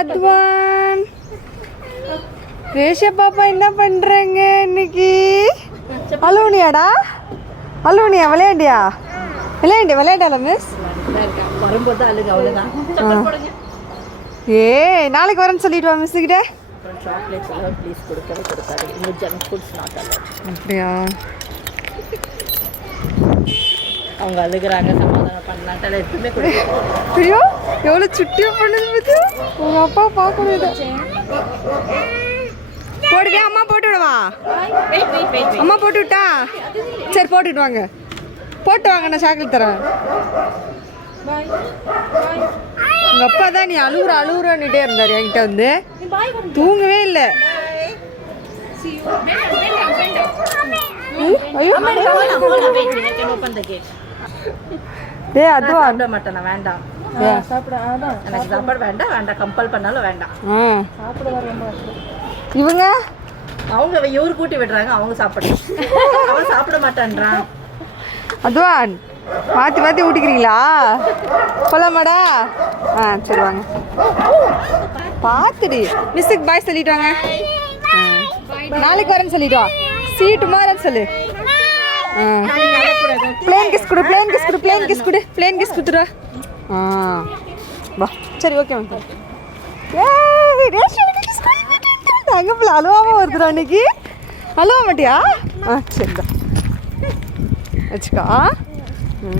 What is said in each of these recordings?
அத்வான். ரேஷா பாப்பா என்ன பண்றாங்க இன்னைக்கு? அலுவனியாடா? அலுவனியா விளையாண்டியா விளையாண்டியா விளையாண்டால மிஸ் வரும்போது அழுகு அவ்வளோதான் நாளைக்கு வரேன்னு சொல்லிட்டு வா மிஸ் கிட்ட. அப்புறம் சாக்லேட்ஸ் எல்லாம் ப்ளீஸ் கொடுக்கவே கொடுக்காது இந்த ஜங்க் ஃபுட்ஸ் நாட் அல்ல அப்படியா? அவங்க அழுகுறாங்க சமாதானம் பண்ணலான்ட்டு எதுவுமே கொடுக்காது ஐயோ எவ்வளோ சுட்டியா பண்ணுது பத்தியா? உங்க அப்பா பார்க்கணும் இதை. போடுவியா அம்மா போட்டு விடவா? அம்மா போட்டு விட்டா? சரி போட்டுட்டு வாங்க. போட்டு வாங்க நான் சாக்லேட் தரேன். உங்க அப்பா தான் நீ அழுகுற அழுகுறன்னுட்டே இருந்தாரு என்கிட்ட வந்து. தூங்கவே இல்லை. டேய் அதுவா? சாப்பிட மாட்டேன் வேண்டாம். எனக்கு சாப்பாடு வேண்டாம் வேண்டாம் கம்பல் பண்ணாலும் வேண்டாம். இவங்க? அவங்க இவரு கூட்டி விடுறாங்க அவங்க சாப்பிடணும் அவன் சாப்பிட மாட்டேன்றான். அதுவான் மாற்றி மாற்றி ஊட்டிக்கிறீங்களா? போலாமாடா? ஆ சரி வாங்க. பார்த்துடி. மிஸ்ஸுக்கு பாய் சொல்லிட்டு வாங்க. நாளைக்கு வரேன்னு சொல்லிட்டு? வா சீ டுமாரோன்னு சொல்லு பிளேன் கிஸ் கொடு பிளேன் கிஸ் கொடு பிளேன் கிஸ் கொடு பிளேன் கிஸ் கொடுத்துரு ஆ. வா. சரி ஓகே மேம் அங்கே அழுவாமல் வருதுடா அன்னைக்கு அழுவ மாட்டியா ஆ சரிடா வச்சுக்கா.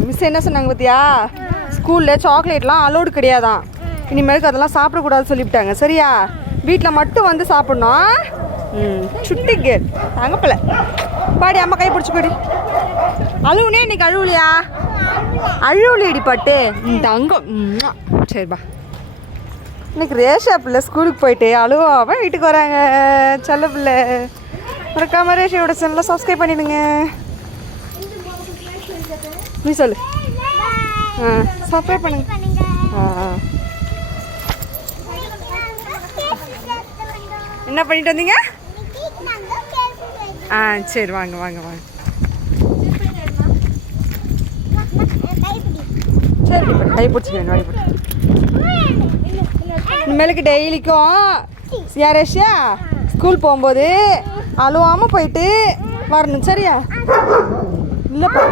மிஸ் என்ன சொன்னாங்க பார்த்தியா ஸ்கூலில் சாக்லேட்லாம் அலோடு கிடையாதான் இனிமேலுக்கு அதெல்லாம் சாப்பிடக்கூடாதுன்னு சொல்லிவிட்டாங்க. சரியா? வீட்டில் மட்டும் வந்து சாப்பிட்ணும். ம் சுட்டி கேள். தங்கப்பில்ல பாடி அம்மா கை பிடிச்சி போடி அழுவுனே இன்னைக்கு அழுவலையா? அழுவலையடி பாட்டு. ம் தங்கம். சரிப்பா இன்னைக்கு ரேஷா பிள்ளை ஸ்கூலுக்கு போயிட்டு அழுவாம வீட்டுக்கு வராங்க. செல்ல பிள்ளை. மறக்காமல் ரேஷாவோட சேனலை சப்ஸ்கிரைப் பண்ணிடுங்க. நீ சொல்லு. ஆ சப்ஸ்கிரைப் பண்ணுங்க. ஆ. என்ன பண்ணிட்டு வந்தீங்க? ஆ சரி வாங்க வாங்க வாங்க. சரி கை பிடிச்சிக்கணும் கை இனிமேலுக்கு டெய்லிக்கும் யாரேஷியா ஸ்கூல் போகும்போது அழுவாமல் போயிட்டு வரணும் சரியா? இல்லைப்பா.